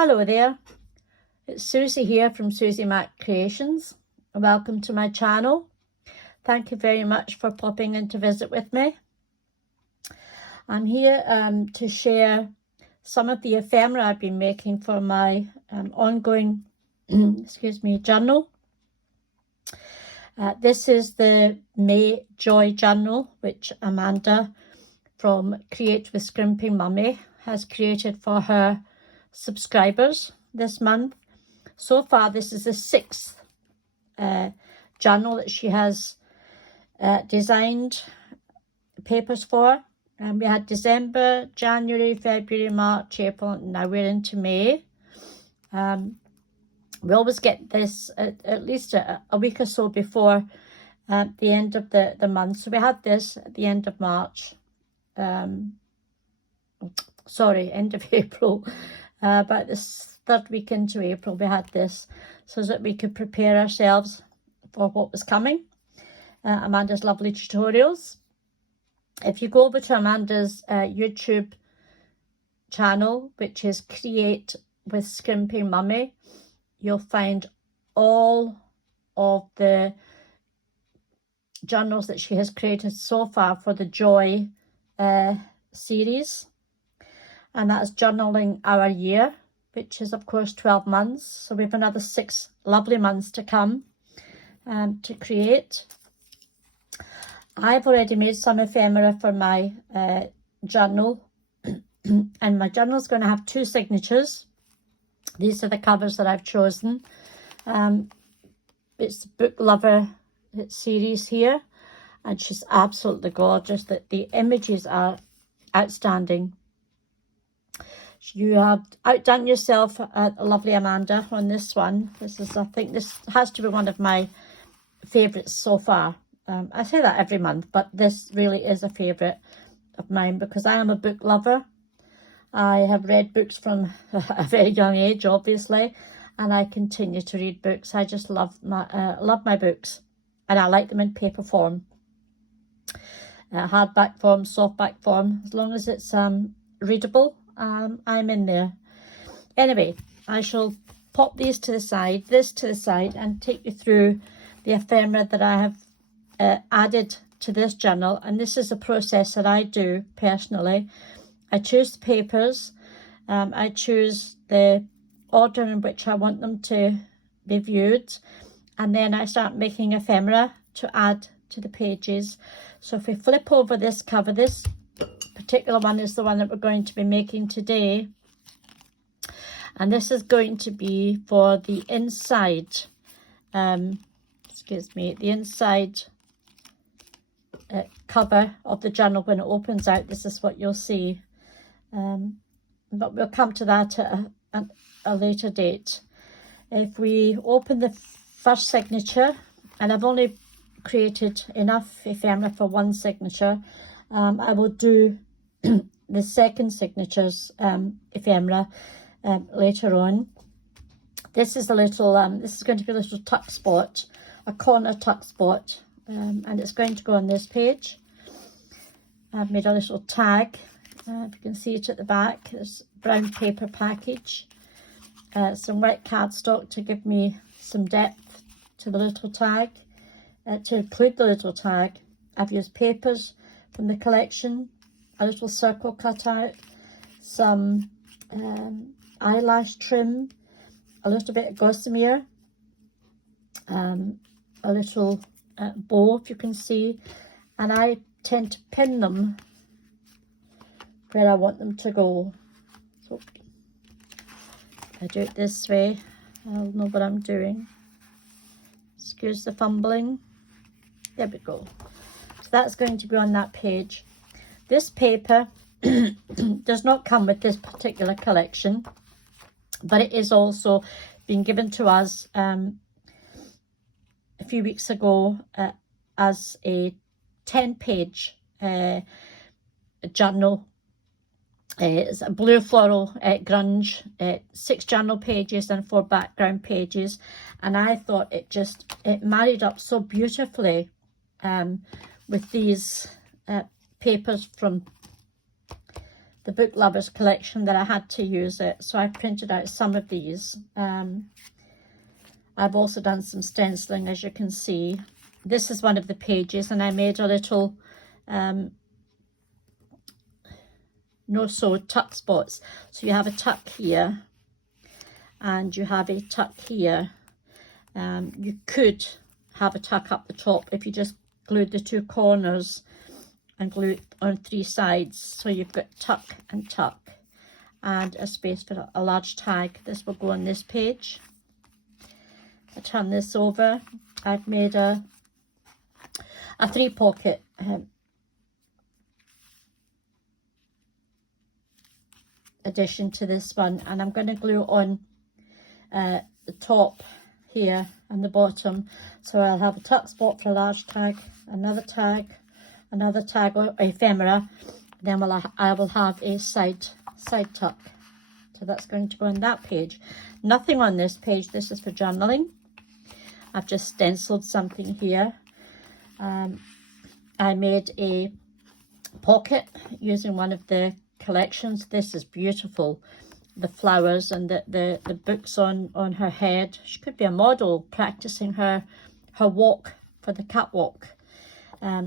Hello there, it's Susie here from Susie Mac Creations. Welcome to my channel. Thank you very much for popping in to visit with me. I'm here to share some of the ephemera I've been making for my ongoing journal. This is the May Joy Journal, which Amanda from Create with Scrimping Mummy has created for her subscribers this month. So far, this is the 6th journal that she has designed papers for. And we had December, January, February, March, April, and now we're into May. We always get this at least a week or so before the end of the month. So we had this at the end of March. End of April. About this third week into April, we had this so that we could prepare ourselves for what was coming. Amanda's lovely tutorials. If you go over to Amanda's YouTube channel, which is Create with Scrimping Mummy, you'll find all of the journals that she has created so far for the Joy series. And that's Journaling Our Year, which is, of course, 12 months. So we have another 6 lovely months to come to create. I've already made some ephemera for my journal. And my journal is going to have 2 signatures. These are the covers that I've chosen. It's the Book Lover series here. And she's absolutely gorgeous. The images are outstanding. You have outdone yourself, lovely Amanda, on this one. I think this has to be one of my favourites so far. I say that every month, but this really is a favourite of mine because I am a book lover. I have read books from a very young age, obviously, and I continue to read books. I just love my books, and I like them in paper form, hardback form, softback form, as long as it's readable. I'm in there. Anyway, I shall pop this to the side, and take you through the ephemera that I have added to this journal. And this is a process that I do personally. I choose the papers, I choose the order in which I want them to be viewed, and then I start making ephemera to add to the pages. So if we flip over this cover, this particular one is the one that we're going to be making today, and this is going to be for the inside the inside cover of the journal. When it opens out, this is what you'll see, but we'll come to that at a later date. If we open the first signature, and I've only created enough ephemera for one signature, I will do the second signature's ephemera later on. This is a little this is going to be a little tuck spot, a corner tuck spot, and it's going to go on this page. I've made a little tag, if you can see it at the back. There's brown paper package, some white cardstock to give me some depth to the little tag. To include the little tag, I've used papers from the collection, a little circle cut out, some eyelash trim, a little bit of gossamer, a little bow, if you can see, and I tend to pin them where I want them to go. So if I do it this way, I'll know what I'm doing. Excuse the fumbling. There we go. So that's going to be on that page. This paper does not come with this particular collection, but it is also been given to us a few weeks ago as a 10-page journal. It's a blue floral grunge, 6 journal pages and 4 background pages, and I thought it married up so beautifully with these papers from the Book Lovers collection that I had to use it. So I printed out some of these. I've also done some stenciling, as you can see. This is one of the pages, and I made a little no-sew tuck spots. So you have a tuck here, and you have a tuck here. You could have a tuck up the top if you just glued the two corners and glue it on 3 sides. So you've got tuck and tuck, and a space for a large tag. This will go on this page. I turn this over. I've made a 3-pocket addition to this one, and I'm going to glue on the top here and the bottom. So I'll have a tuck spot for a large tag, another tag or ephemera, then I will have a side tuck. So that's going to go on that page. Nothing on this page. This is for journaling. I've just stenciled something here. I made a pocket using one of the collections. This is beautiful. The flowers and the books on her head. She could be a model practicing her walk for the catwalk.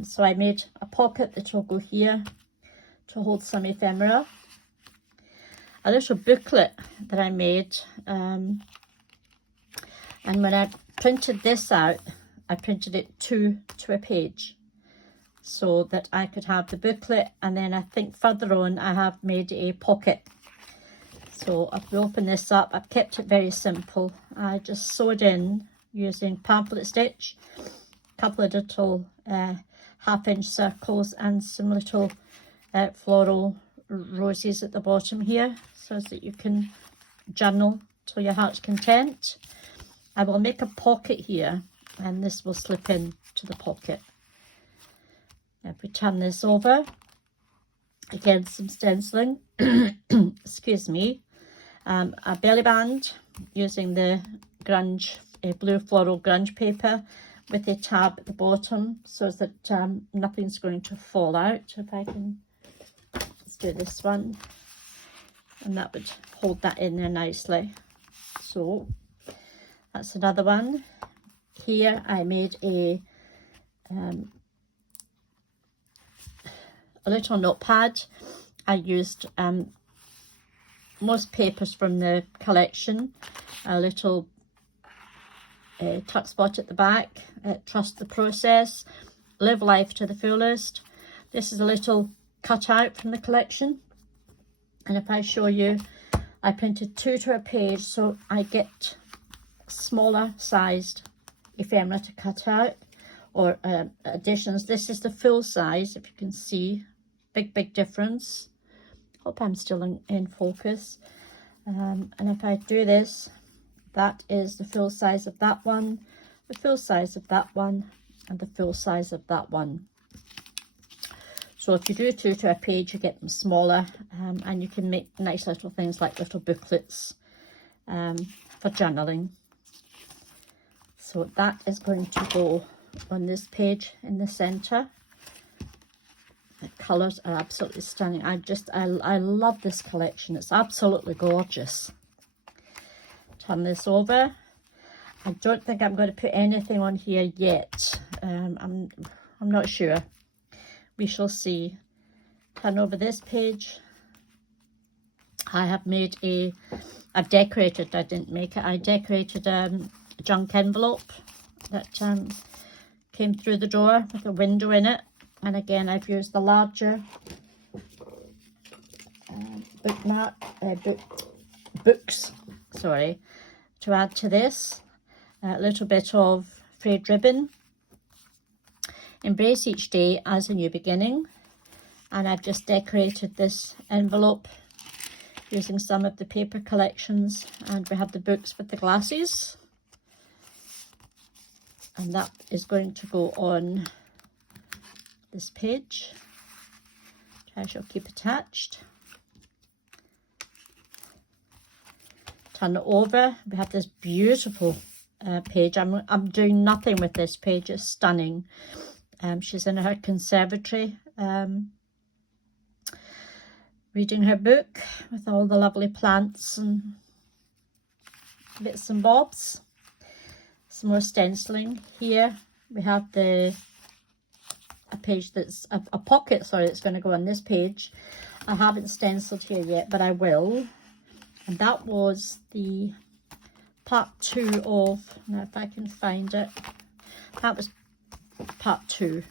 So I made a pocket that will go here to hold some ephemera. A little booklet that I made, and when I printed this out, I printed it to a page so that I could have the booklet, and then I think further on I have made a pocket. So if we open this up, I've kept it very simple. I just sewed in using pamphlet stitch, a couple of little 1/2-inch circles and some little floral roses at the bottom here, so that you can journal to your heart's content. I will make a pocket here, and this will slip in to the pocket. If we turn this over, again some stenciling, excuse me, a belly band using the Grunge blue floral grunge paper with a tab at the bottom so that nothing's going to fall out. If I can, let's do this one, and that would hold that in there nicely. So that's another one. Here I made a little notepad. I used most papers from the collection, a little tuck spot at the back, trust the process, live life to the fullest. This is a little cutout from the collection, and if I show you, I printed 2 to a page so I get smaller sized ephemera to cut out, or additions. This is the full size, if you can see, big difference. Hope I'm still in focus. And if I do this, that is the full size of that one, the full size of that one, and the full size of that one. So if you do 2 to a page, you get them smaller, and you can make nice little things like little booklets for journaling. So that is going to go on this page in the center. The colors are absolutely stunning. I love this collection. It's absolutely gorgeous. Turn this over. I don't think I'm going to put anything on here yet. I'm not sure. We shall see. Turn over this page. I have made I've decorated, I didn't make it, I decorated a junk envelope that came through the door with a window in it. And again, I've used the larger books, sorry, to add to this. A little bit of frayed ribbon. Embrace each day as a new beginning. And I've just decorated this envelope using some of the paper collections. And we have the books with the glasses. And that is going to go on this page, which I shall keep attached. Turn it over. We have this beautiful page. I'm doing nothing with this page. It's stunning. She's in her conservatory. reading her book with all the lovely plants and bits and bobs. Some more stenciling. Here we have a page that's a pocket, sorry, it's going to go on this page. I haven't stenciled here yet, but I will. And that was the part 2 of, now if I can find it, that was part 2.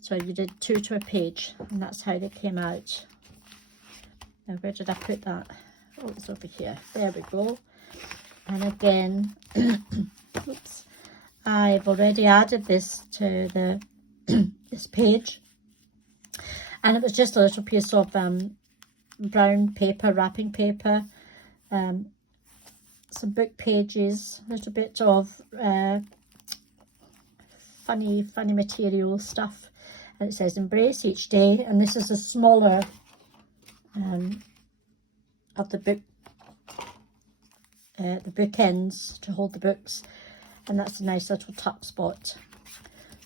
So you did 2 to a page, and that's how they came out. Now where did I put that? Oh, it's over here. There we go. And again, oops, I've already added this to the this page, and it was just a little piece of brown paper, wrapping paper, some book pages, a little bit of funny material stuff, and it says embrace each day, and this is a smaller of the bookends to hold the books, and that's a nice little tuck spot.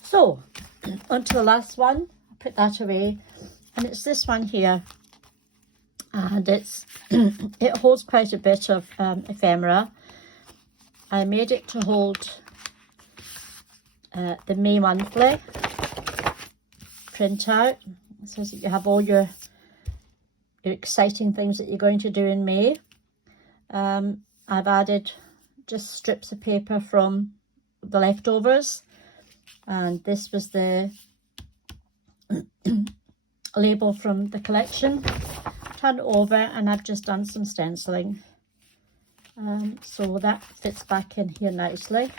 So on to the last one. I'll put that away, and it's this one here, and it's it holds quite a bit of ephemera. I made it to hold the May monthly printout. It says that you have all your exciting things that you're going to do in May. I've added just strips of paper from the leftovers, and this was the label from the collection. Turn it over, and I've just done some stenciling, so that fits back in here nicely.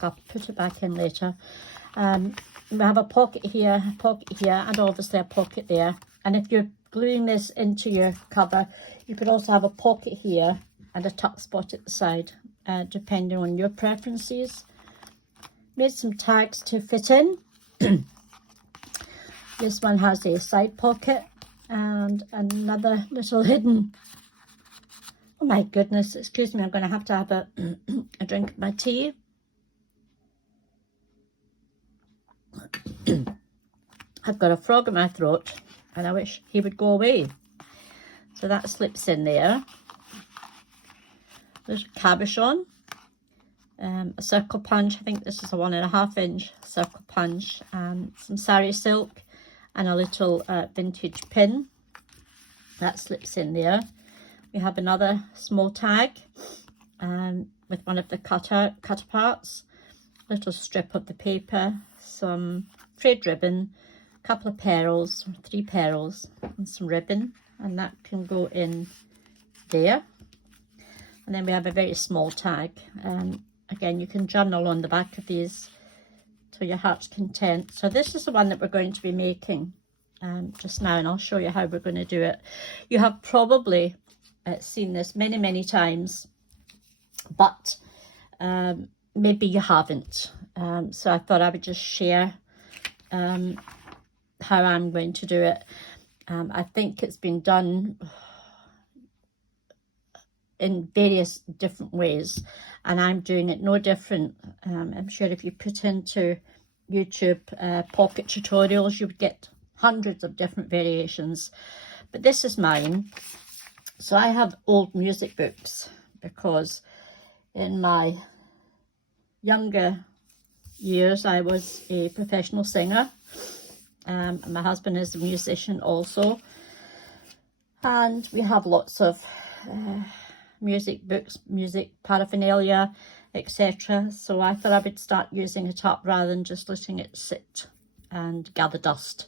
I'll put it back in later. We have a pocket here, and obviously a pocket there. And if you're gluing this into your cover, you could also have a pocket here and a tuck spot at the side, depending on your preferences. Made some tags to fit in. This one has a side pocket and another little hidden. Oh my goodness, excuse me, I'm going to have a drink of my tea. I've got a frog in my throat, and I wish he would go away. So that slips in there. There's a cabochon, a circle punch. I think this is a 1.5 inch circle punch, and some sari silk, and a little vintage pin. That slips in there. We have another small tag with one of the cut parts, little strip of the paper, some frayed ribbon, a couple of pearls, 3 pearls, and some ribbon, and that can go in there. And then we have a very small tag. Again, you can journal on the back of these to your heart's content. So this is the one that we're going to be making just now, and I'll show you how we're going to do it. You have probably seen this many times, but maybe you haven't. So I thought I would just share how I'm going to do it. I think it's been done in various different ways, and I'm doing it no different. I'm sure if you put into YouTube pocket tutorials, you would get hundreds of different variations, but this is mine. So I have old music books, because in my younger years I was a professional singer. My husband is a musician also, and we have lots of music books, music paraphernalia, etc. So I thought I would start using it up rather than just letting it sit and gather dust.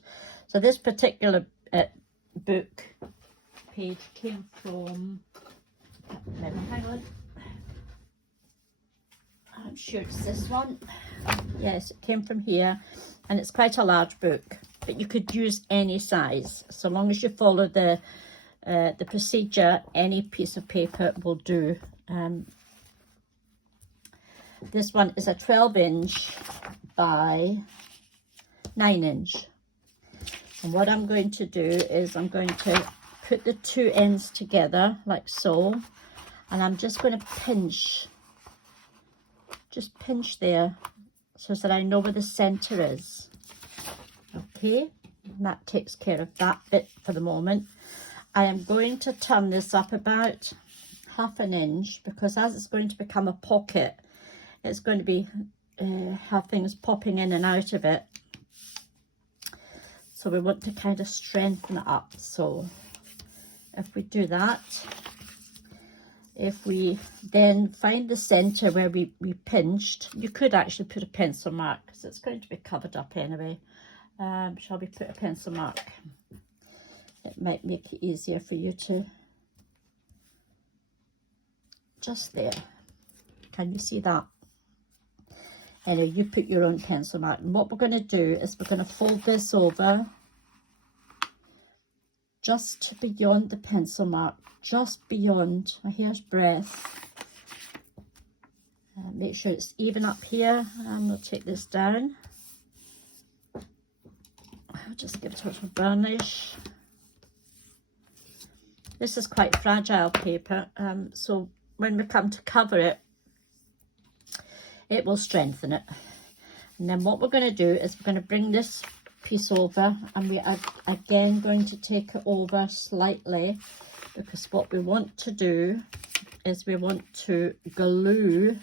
So this particular book page came from, hang on, I'm sure it's this one. Yes, it came from here, and it's quite a large book, but you could use any size so long as you follow the procedure. Any piece of paper will do. This one is a 12 inch by 9 inch, and what I'm going to do is I'm going to put the 2 ends together like so, and I'm just going to pinch there so that I know where the center is. Okay, and that takes care of that bit for the moment. I am going to turn this up about 1/2 inch, because as it's going to become a pocket, it's going to be have things popping in and out of it. So we want to kind of strengthen it up. So if we do that, if we then find the center where we pinched, you could actually put a pencil mark, because it's going to be covered up anyway. Shall we put a pencil mark? It might make it easier for you to, just there. Can you see that? Anyway, you put your own pencil mark. And what we're going to do is we're going to fold this over just beyond the pencil mark, just beyond a hair's breadth. Make sure it's even up here. I'm going to take this down. I'll just give it a little burnish. This is quite fragile paper, so when we come to cover it, it will strengthen it. And then what we're going to do is we're going to bring this piece over, and we are again going to take it over slightly, because what we want to do is we want to glue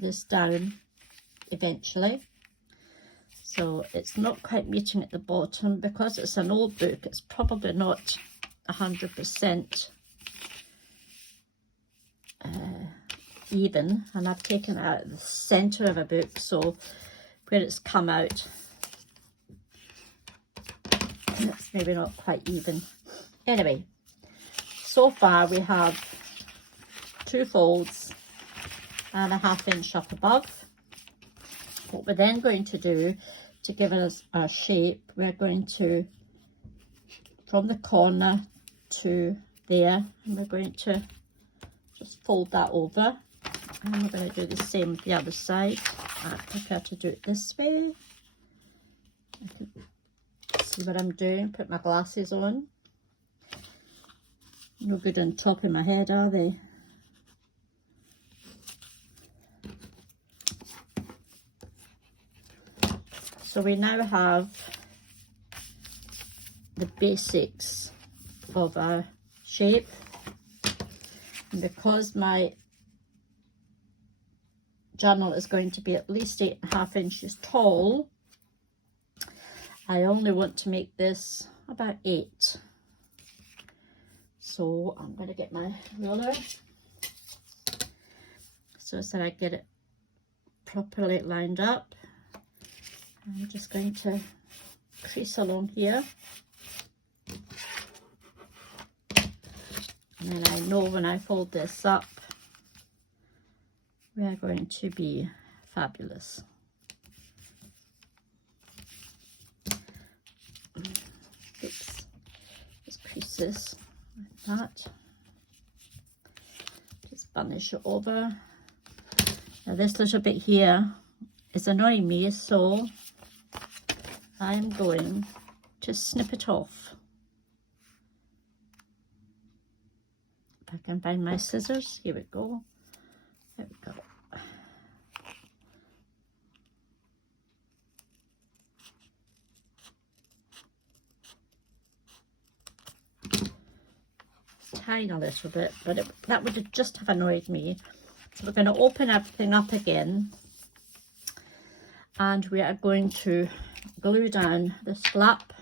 this down eventually. So it's not quite meeting at the bottom, because it's an old book. It's probably not 100% even, and I've taken it out of the center of a book, so where it's come out, it's maybe not quite even. Anyway, so far we have 2 folds and a 1/2 inch up above. What we're then going to do to give us our shape, we're going to, from the corner to there, and we're going to just fold that over, and we're going to do the same with the other side. I prefer to do it this way. I can see what I'm doing, put my glasses on. No good on top of my head, are they? So we now have the basics of our shape. And because my journal is going to be at least 8.5 inches tall, I only want to make this about 8. So I'm going to get my ruler so that I get it properly lined up. I'm just going to crease along here, and then I know when I fold this up, we are going to be fabulous. Oops, just crease this like that. Just burnish it over. Now this little bit here is annoying me, so I'm going to snip it off. If I can find my scissors, here we go. There we go. Tiny little bit, but that would have just have annoyed me. So we're going to open everything up again, and we are going to glue down this flap.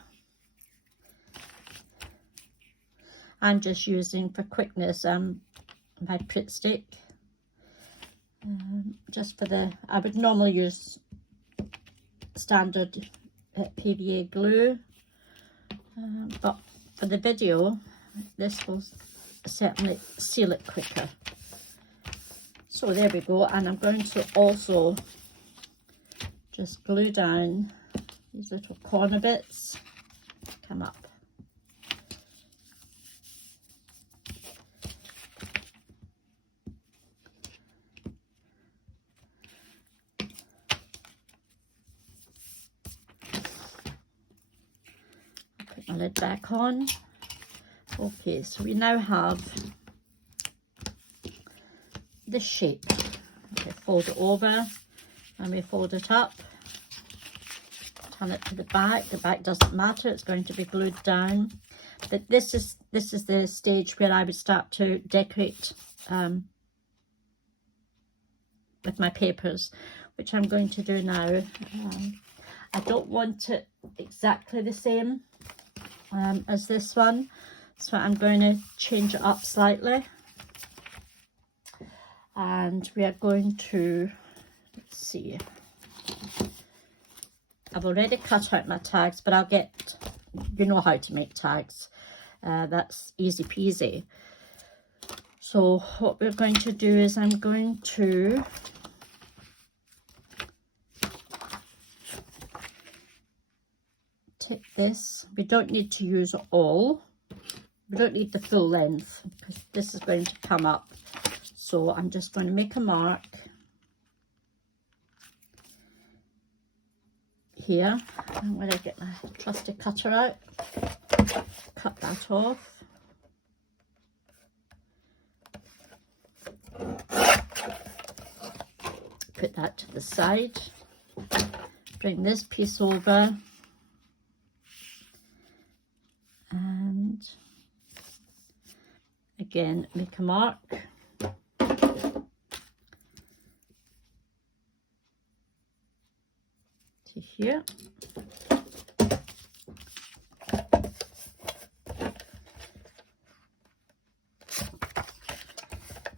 I'm just using for quickness my Pritt stick, just for the, I would normally use standard PVA glue, but for the video this will certainly seal it quicker. So there we go, and I'm going to also just glue down these little corner bits, come up. Put my lid back on. Okay, so we now have this shape. we fold it over and we fold it up, turn it to the back doesn't matter, it's going to be glued down. But this is the stage where I would start to decorate with my papers, which I'm going to do now. I don't want it exactly the same as this one, so I'm going to change it up slightly. And we are going to, let's see, I've already cut out my tags, but I'll get, you know how to make tags. That's easy peasy. So what we're going to do is I'm going to take this. We don't need to use it all. We don't need the full length because this is going to come up. So I'm just going to make a mark here. I'm going to get my trusty cutter out, cut that off. Put that to the side. Bring this piece over and again make a mark. To here.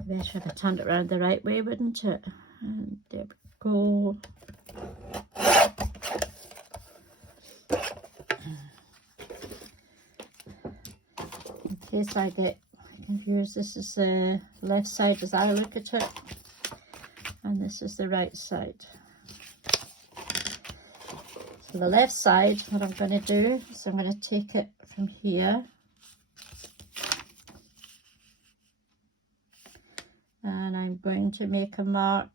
Better if I turned it around the right way, wouldn't it? And there we go. In case I get confused, this is the left side as I look at it, and this is the right side. So the left side, what I'm going to do is I'm going to take it from here and I'm going to make a mark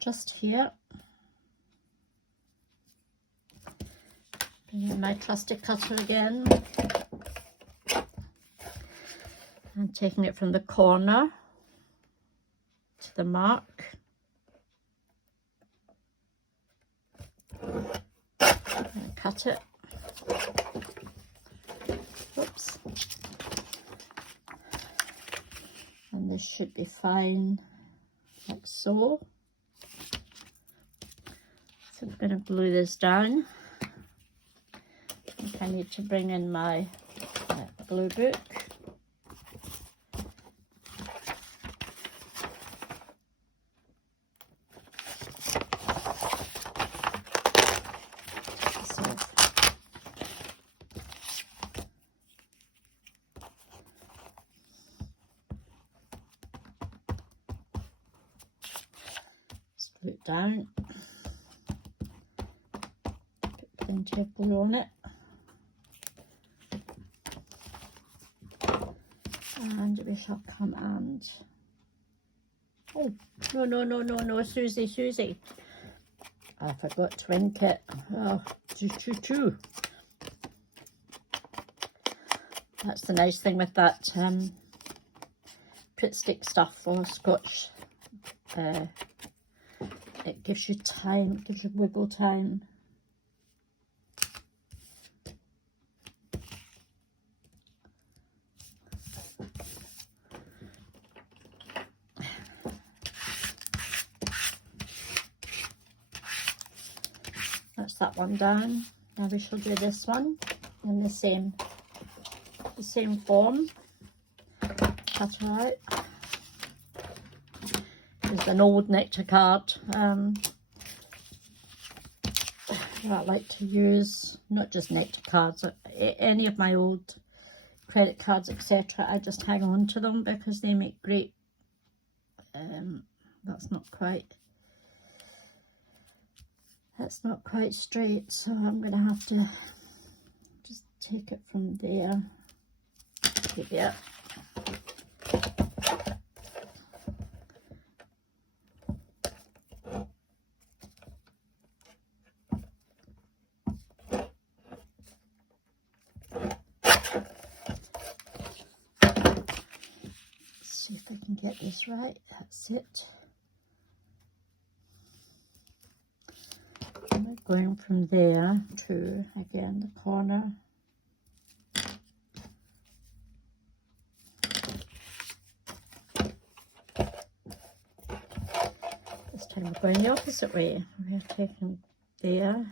just here. Bring in my trusty cutter again and taking it from the corner to the mark. And cut it. Oops. And this should be fine, like so. So I'm going to glue this down. I think I need to bring in my glue book. Glue it down, put plenty of glue on it, and we shall come and, oh, no, Susie, I forgot to ink it. Oh, choo. That's the nice thing with that Prit stick stuff or Scotch. It gives you time, it gives you wiggle time. That's that one done. Now we shall do this one in the same form. Cut it out. Is an old nectar card. I like to use not just nectar cards, any of my old credit cards, etc. I just hang on to them because they make great. That's not quite straight, so I'm going to have to just take it from there to there. if I can get this right. That's it. And we're going from there to, again, the corner. This time we're going the opposite way. We're taking there.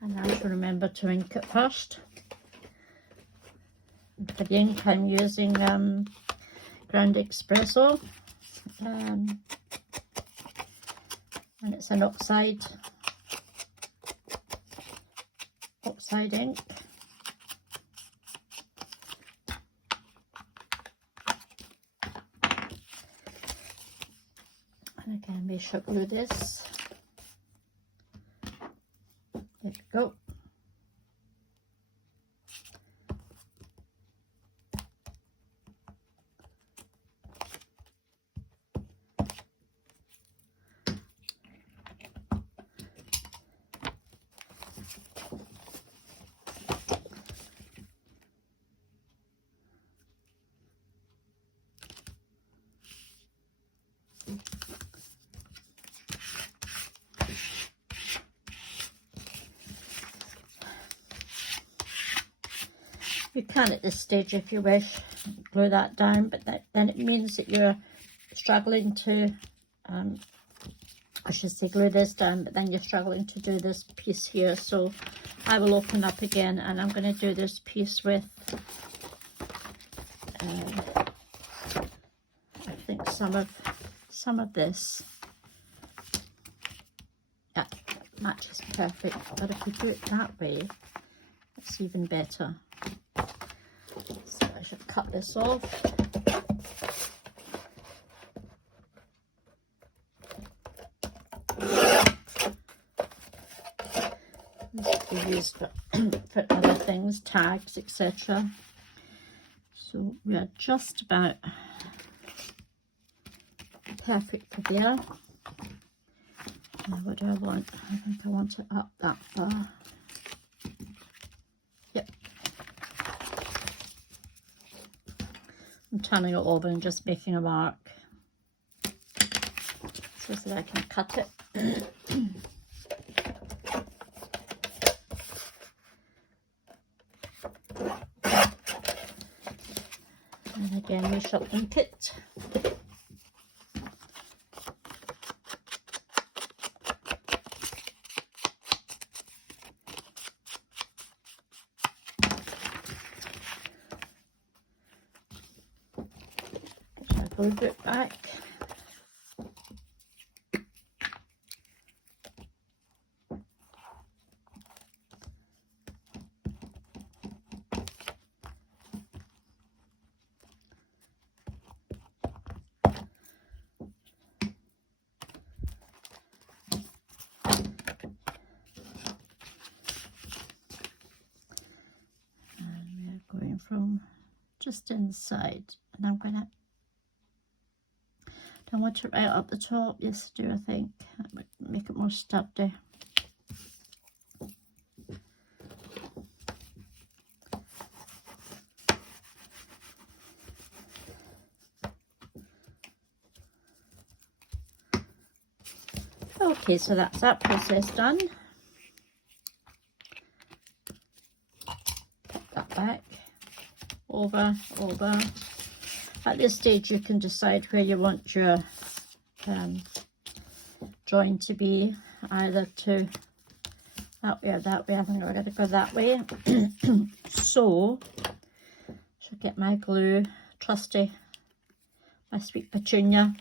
And now to remember to ink it first. For the ink I'm using Grunge Espresso, and it's an oxide ink. And again, we should glue this. There we go. You can at this stage, if you wish, glue that down, but then it means that you're struggling to, I should say glue this down, but then you're struggling to do this piece here. So I will open up again, and I'm going to do this piece with, I think some of this. Yeah, matches perfect, but if we do it that way, it's even better. So I should cut this off. This will be used for other things, tags, etc. So we are just about perfect for there. Now what do I want? I think I want it up that far. Yep. I'm turning it over and just making a mark so that I can cut it. And again, we shall ink it. Move it back. And we are going from just inside, and I'm going to, I want it right up the top. Yes, I do, I think. That might make it more sturdy. Okay, so that's that process done. Put that back, over. At this stage you can decide where you want your drawing to be, either to that way or that way. I think we're going to go that way. So, should get my glue, trusty, my sweet petunia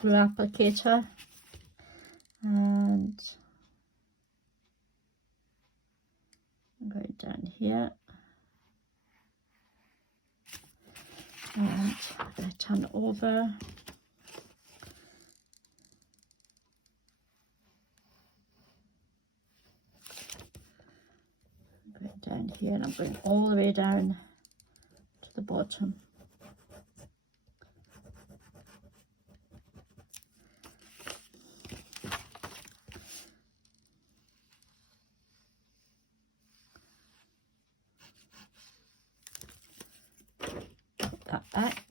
glue applicator, and I'm going down here. And I'm going to turn it over. I'm going down here, and I'm going all the way down to the bottom. that back.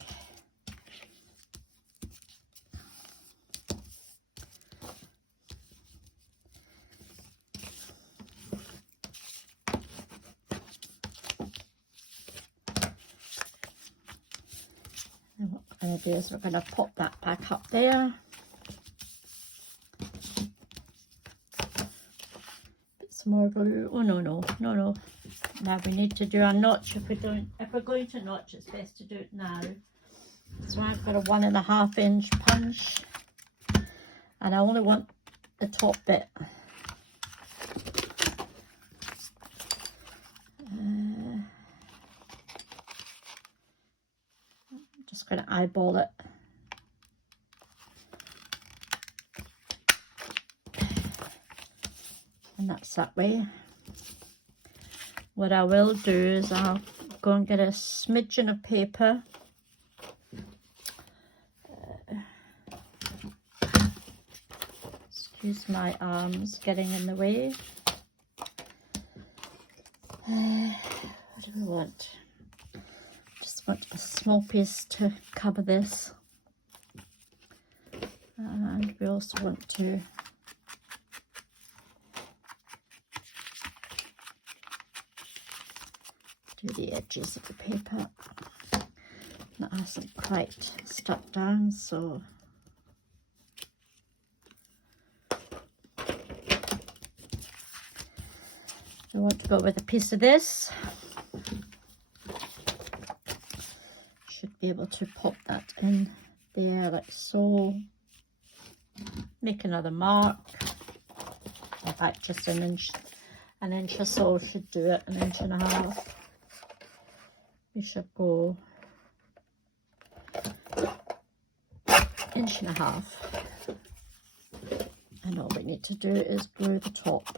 And what we're going to do is we're going to pop that back up there. Put some more glue. Oh no, no, no, no. Now we need to do a notch. If we're going to notch, it's best to do it now. So I've got a 1.5 inch punch, and I only want the top bit. I'm just going to eyeball it. And that's that way. What I will do is I'll go and get a smidgen of paper. Excuse my arms getting in the way. What do we want? Just want a small piece to cover this. And we also want to do the edges of the paper. That hasn't quite stuck down, so I want to go with a piece of this. Should be able to pop that in there like so. Make another mark. In fact, just an inch or so should do it, 1.5 inches. We should go 1.5 inches. And all we need to do is glue the top.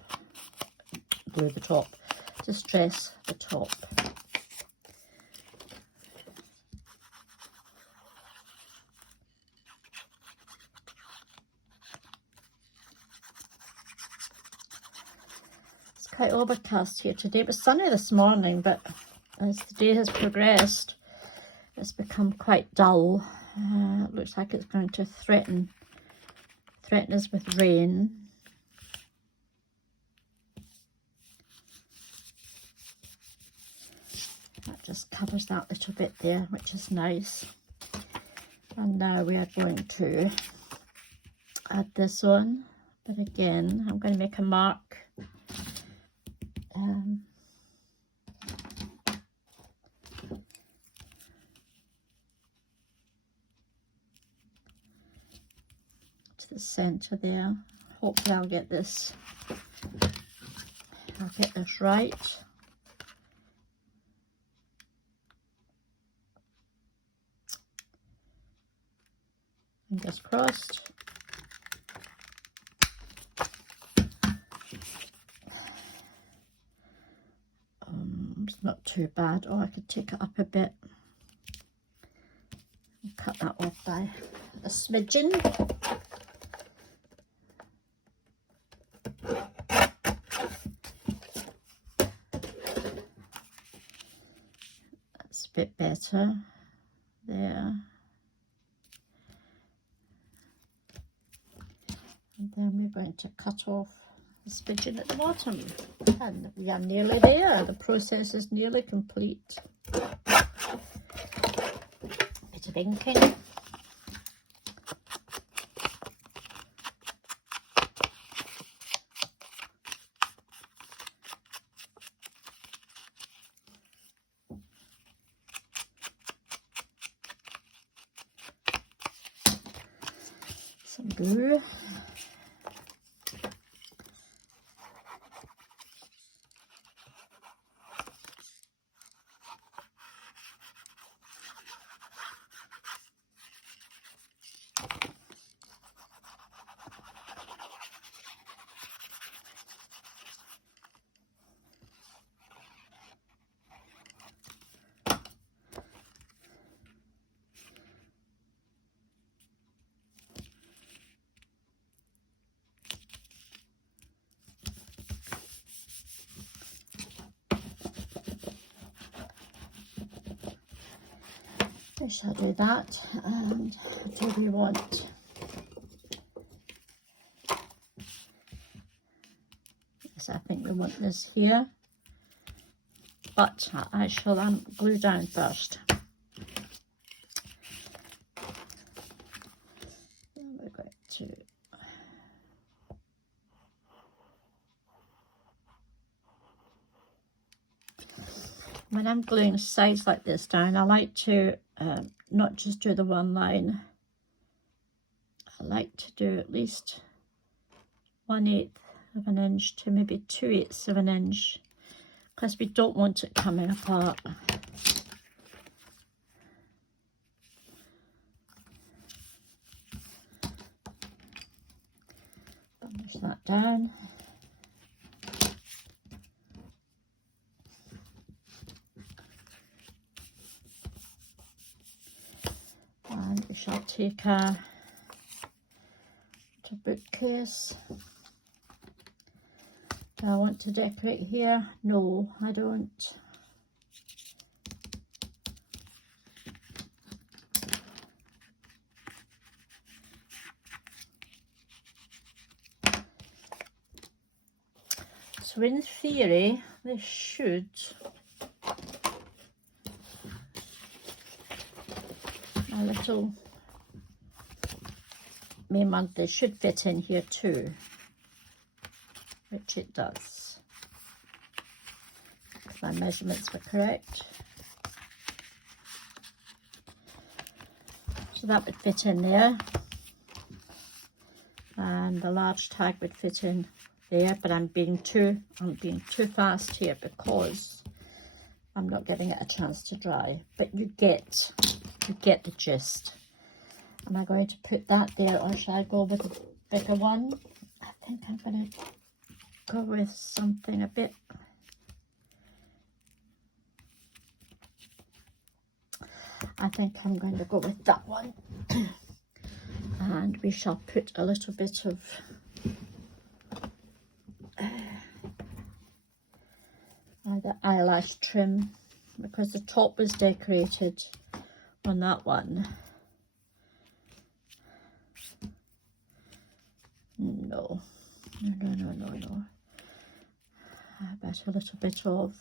Glue the top. Just stress the top. It's quite overcast here today. It was sunny this morning, but as the day has progressed, it's become quite dull. It looks like it's going to threaten us with rain. That just covers that little bit there, which is nice. And now we are going to add this on, but again I'm going to make a mark. To the center there. Hopefully I'll get this right. Fingers crossed. It's not too bad. Oh, I could take it up a bit. I'll cut that off by a smidgen. That's a bit better there. And then we're going to cut off the smidgen at the bottom. And we are nearly there. The process is nearly complete. Bit of inking. Some glue. We shall do that. And do we want... Yes, I think we want this here. But I shall glue down first. We're going to... When I'm gluing sides like this down, I like to not just do the one line. I like to do at least 1/8 of an inch to maybe 2/8 of an inch, because we don't want it coming apart. Push that down. And we shall take a bookcase. Do I want to decorate here? No, I don't. So in theory, this should a little mainland, they should fit in here too, which it does. My measurements were correct. So that would fit in there, and the large tag would fit in there, but I'm being too fast here because I'm not giving it a chance to dry. But you get the gist. Am I going to put that there, or shall I go with a bigger one? I think I'm going to go with something a bit... I think I'm going to go with that one. And we shall put a little bit of the eyelash trim, because the top was decorated on that one. No. I bet a little bit of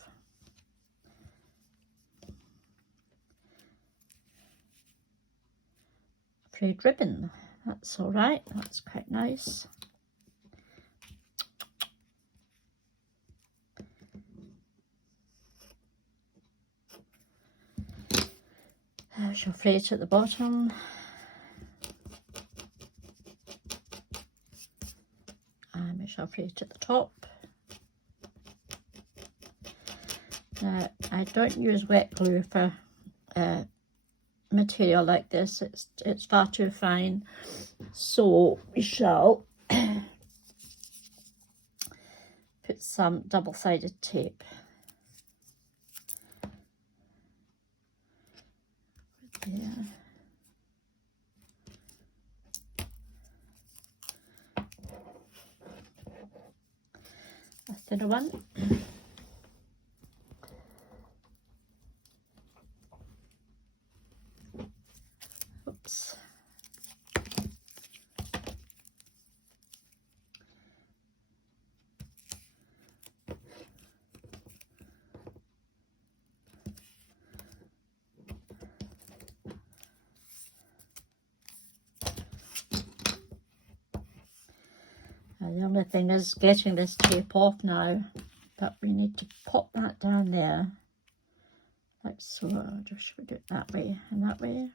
frayed ribbon. That's all right. That's quite nice. I shall fray it at the bottom. And we shall fray it at the top. Now, I don't use wet glue for material like this. It's far too fine. So we shall put some double-sided tape. There. A thinner one. Oops. The only thing is getting this tape off now, but we need to pop that down there, like so. Should we do it that way and that way?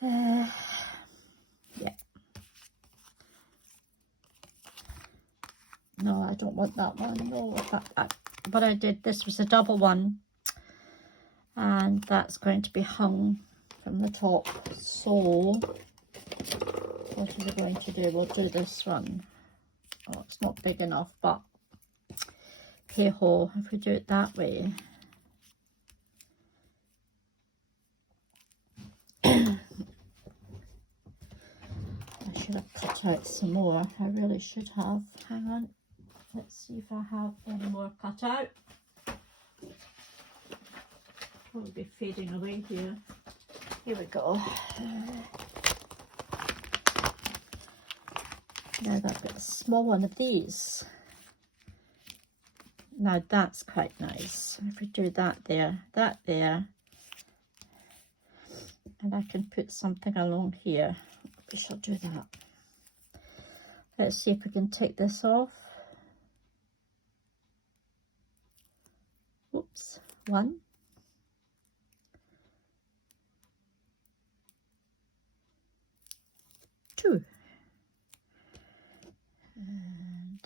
Yeah. No, I don't want that one. No, what I did, this was a double one, and that's going to be hung from the top. So what are we going to do? We'll do this one. Oh, it's not big enough, but hey ho, if we do it that way. I should have cut out some more. I really should have. Hang on. Let's see if I have any more cut out. Probably fading away here. Here we go. Now I've got a small one of these. Now that's quite nice. If we do that there, and I can put something along here. We shall do that. Let's see if we can take this off. Oops, 1. 2. And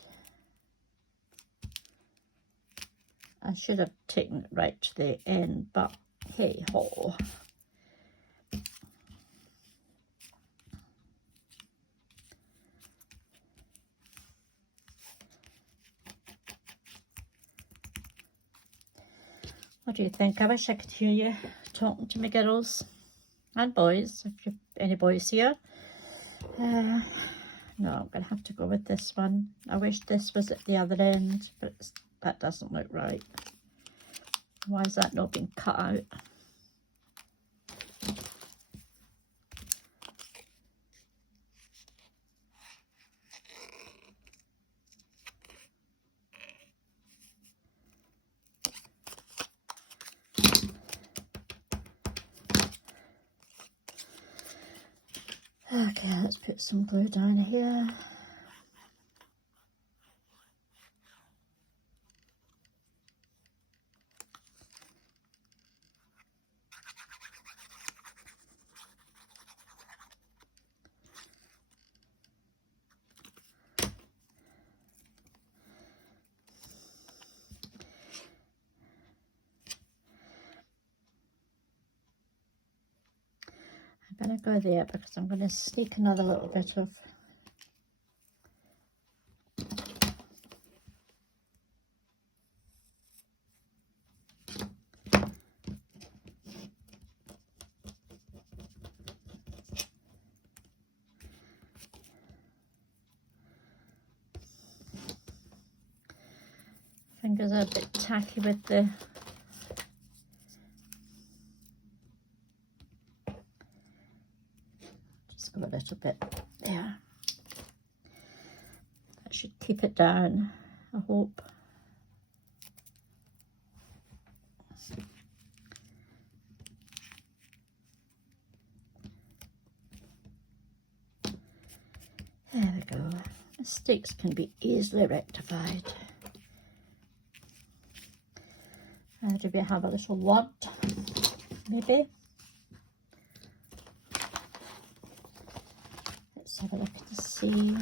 I should have taken it right to the end, but hey ho. What do you think? I wish I could hear you talking to me, girls and boys, if you've any boys here. No, I'm going to have to go with this one. I wish this was at the other end, but that doesn't look right. Why is that not being cut out? Okay, let's put some glue down here. I'm going to go there because I'm going to sneak another little bit of fingers are a bit tacky with the a little bit there. That should keep it down, I hope. There we go. Mistakes can be easily rectified. Do we have a little want? Maybe. Let's have a look to see.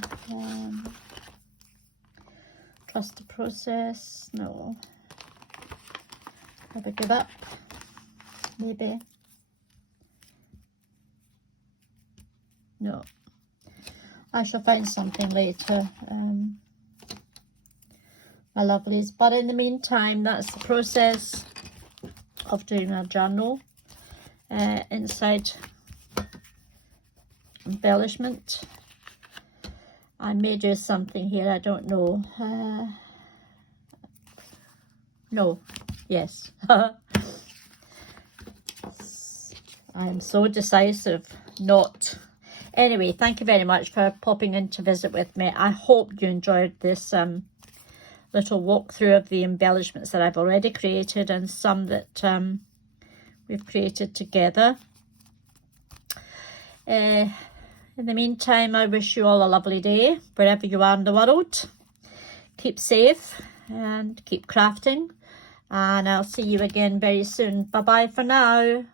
Trust the process. No. Have a give up. Maybe. No. I shall find something later, my lovelies. But in the meantime, that's the process of doing a journal inside embellishment. I may do something here, I don't know. No, yes. I am so decisive not. Anyway, thank you very much for popping in to visit with me. I hope you enjoyed this little walkthrough of the embellishments that I've already created and some that we've created together. In the meantime, I wish you all a lovely day wherever you are in the world. Keep safe and keep crafting, and I'll see you again very soon. Bye bye for now.